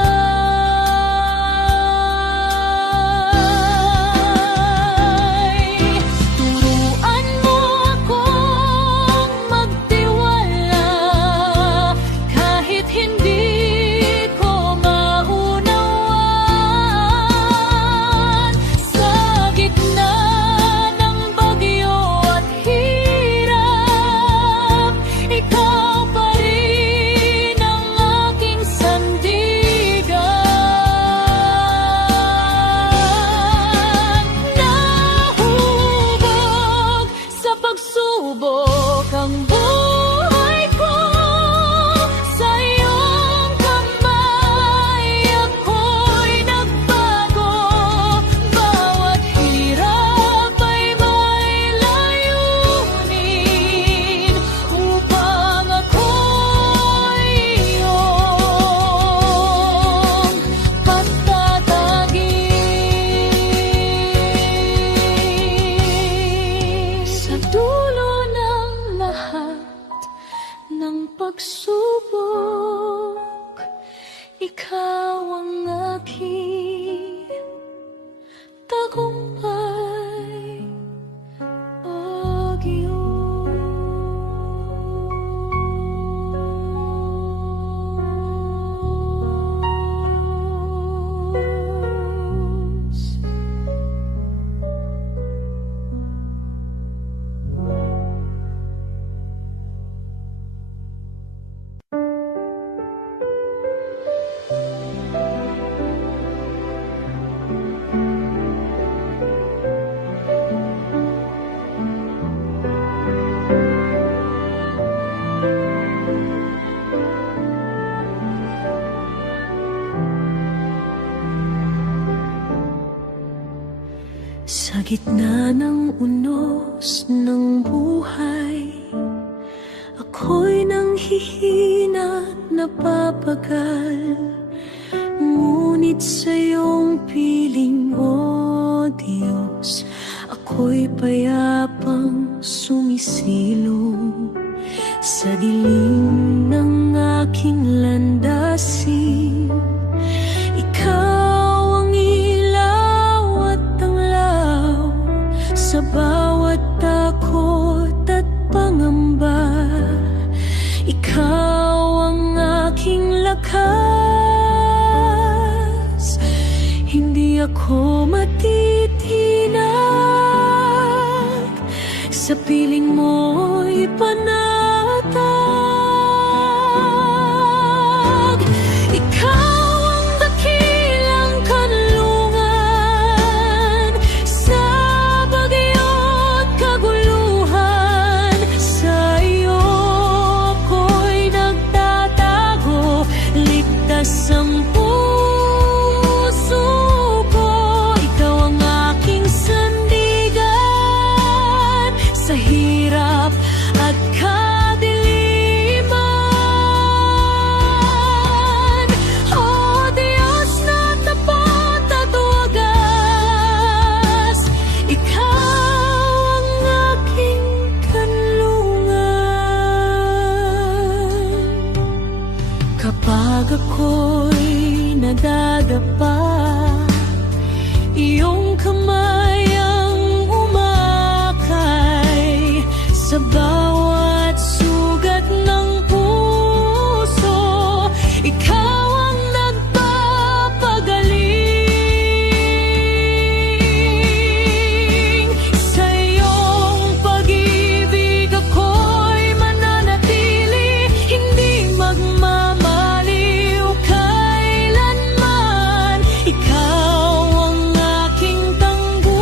Turuan mo akong magtiwala kahit hindi ko maunawaan. Sa gitna ng bagyo at hirap, ikaw pa rin ang aking sandigan. Nahubog sa pagsubok ang buhay ko, sa iyong kamay ako'y nagbago. Bawat hirap ay may layunin upang ako'y iyong patatagin. Sa dulo ng lahat ng pagsubok, ikaw ang aking tagumpay. Diyos. Sa gitna ng unos ng buhay, ako'y nanghihina at napapagal. Ngunit sa iyong piling, O Diyos, ako'y payapang sumisilong. Sa dilim ng aking landasin, ikaw ang ilaw at tanglaw sa bawat takot at pangamba. Ikaw ang aking lakas, hindi ako matitinag. Sa piling mo'y panatag. Ikaw ang dakilang kanlungan sa bagyo't kaguluhan. Sa iyo ako'y nagtatago, ligtas ang puso ko. Ikaw ang aking sandigan sa hirap at kadiliman. O Diyos na tapat at wagas, ikaw ang aking kanlungan. Kapag ako'y nadadapa, iyong kamay ang umakay sa bawat sugat ng puso. Ikaw ang nagpapagaling. Sa iyong pag-ibig ako'y mananatili, hindi magmamaliw kailanman. Ikaw ang aking tangguhan.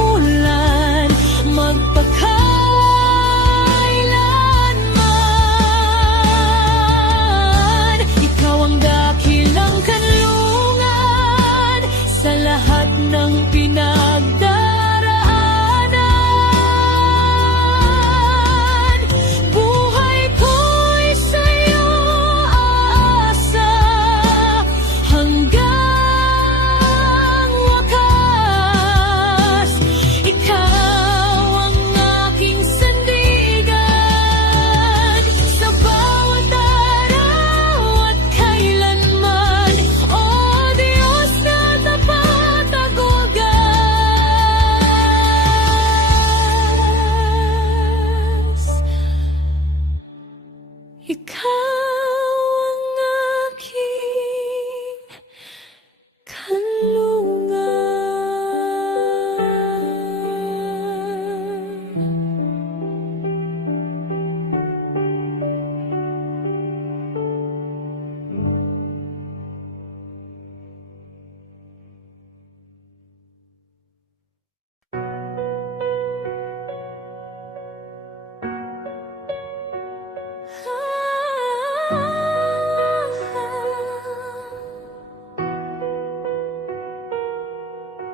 ikaw ang aking kanlungan.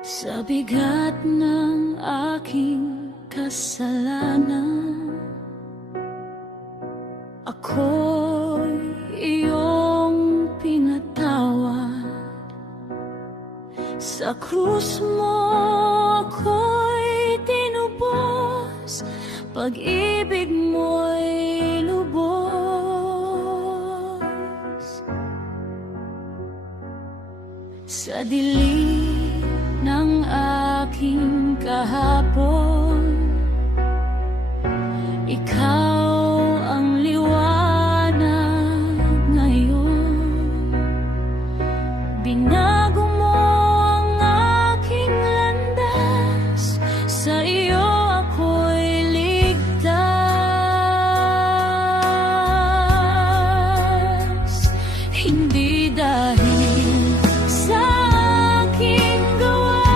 Sa bigat ng aking kasalanan, ako'y iyong pinatawad. Sa krus mo ako'y tinubos, pag-ibig mo'y lubos. Sa dilim ng aking kahapon, ikaw ang liwanag ngayon. Binago mo ang aking landas, sa iyo ako'y ligtas. Hindi dahil sa aking gawa,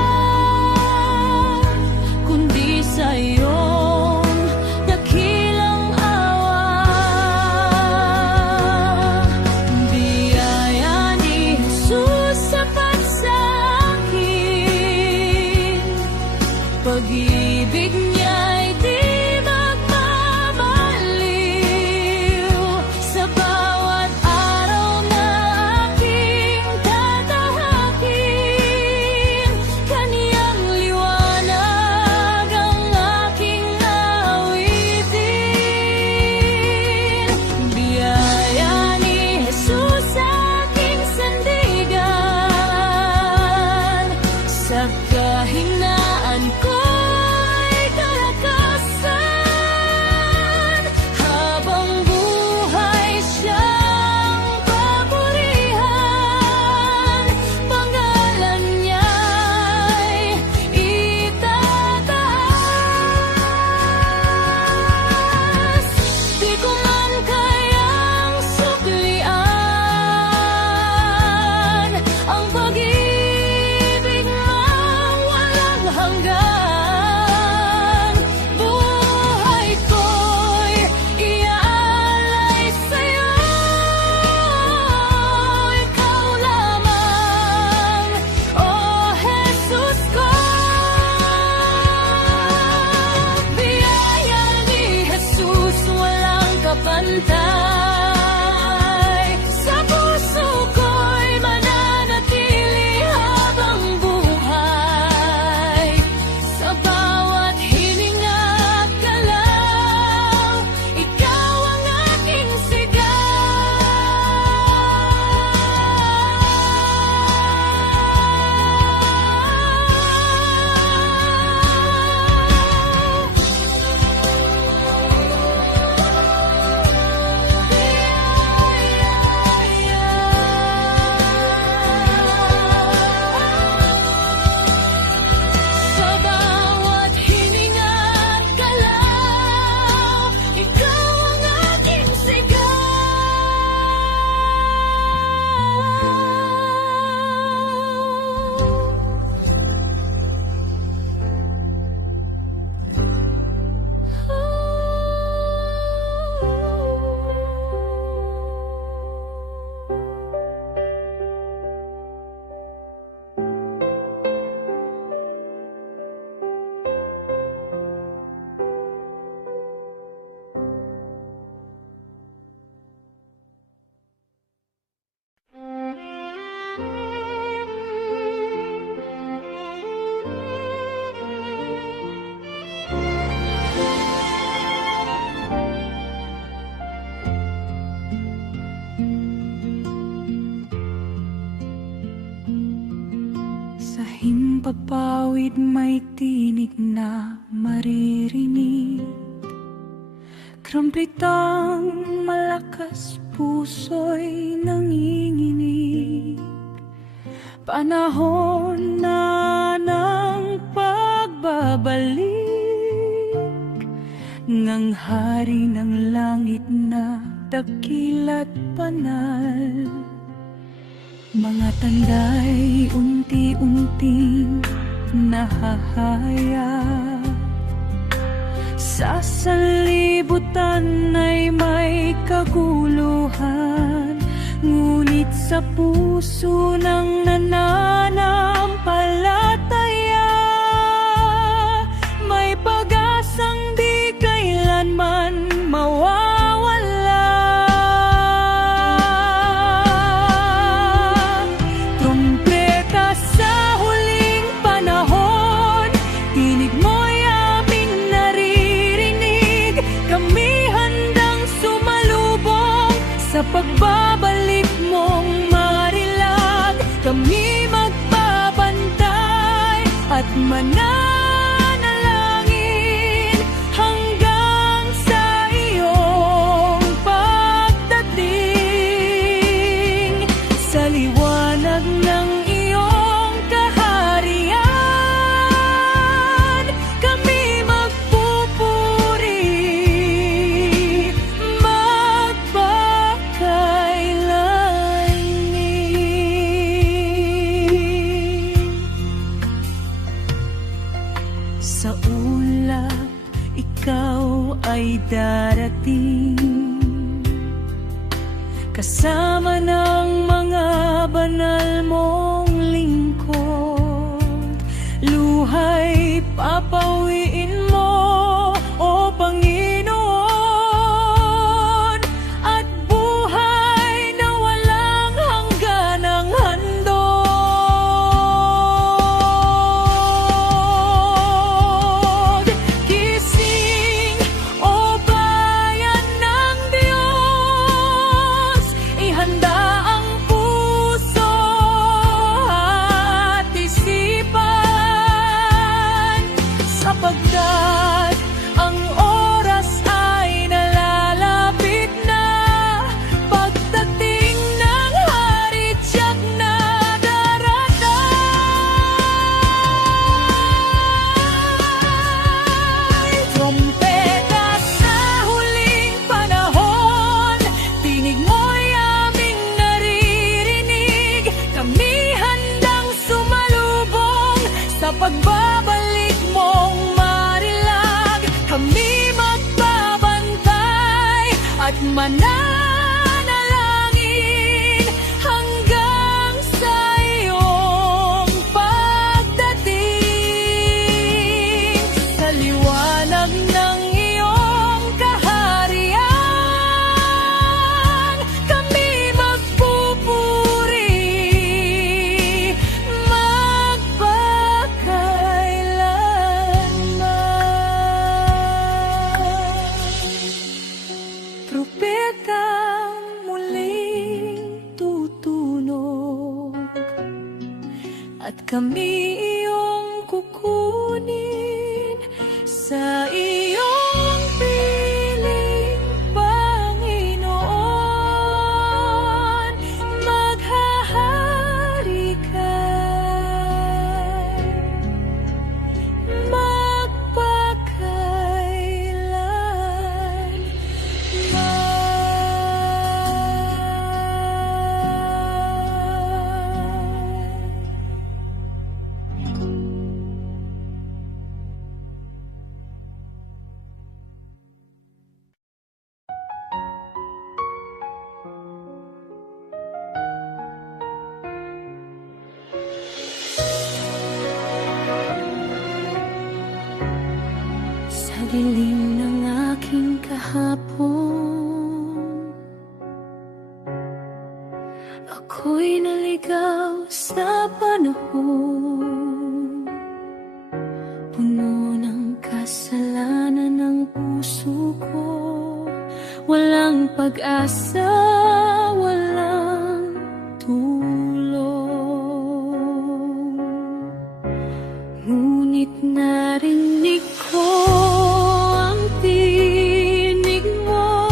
kundi sa iyong dakilang awa. Biyaya ni Jesus sapat sa akin, pag-ibig niya'y di magmamaliw. Sa bawat araw na aking tatahakin, kaniyang liwanag ang aking awitin. Biyaya ni Jesus sa aking sandigan, sa kahinaan ko'y kalakasan. Habang buhay siyang papurihan, pangalan niya'y itataas. Di ko man kayang suklian ang pag-ibig mong walang hanggan. Buhay ko'y iaalay sa'yo, ikaw lamang, O Jesus ko. Biyaya ni Jesus walang kapantay, sa puso ko'y mananatili habang buhay. Sa bawat hininga at galaw, ikaw ang aking Sa bawat hininga at galaw, ikaw ang aking Sa himpapawid may tinig na maririnig, kramplitang malakas bakas puso'y nanginginig. Panahon na ng pagbabalik ngang hari ng langit na dakila't banal. Mga tanda'y unti-unting nahahaya. Sa sanlibutan ay may kaguluhan, ngunit sa puso ng nananampalataya may pag-asang di kailanman mawawala. Trumpeta sa huling panahon, tinig mo'y aming naririnig. Kami handang sumalubong sa pagbabalik mong marilag. Kami magbabantay at mananalangin hanggang sa iyong pagdating. Sa liwanag ng iyong kaharian, kami magpupuri magpakailanman. Sa ulap, ikaw ay darating, kasama ng mga banal mong lingkod. Luhay papawiin mo, O Panginoon, at buhay na walang hangganang handog. Gising, O bayan ng Diyos, ihanda ang puso at isipan, sapagkat ang oras ay nalalapit na. Pagdating ng hari tiyak na darating. Trumpeta sa huling panahon, tinig mo'y aming naririnig. Kami handang sumalubong sa pagbabalik mong marilag. Kami magbabantay at mananalangin hanggang sa iyong pagdating. Sa liwanag ng iyong kaharian, kami magpupuri magpakailanman. Propetang muling tutunog, at kami iyong kukunin sa iyong piling, Panginoon. Maghahari ka sa dilim ng aking kahapon. Ako'y naligaw sa panahon, puno ng kasalanan ng puso ko. Walang pag-asa, walang tulong. Ngunit narinig ko ang tinig mo,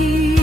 hirap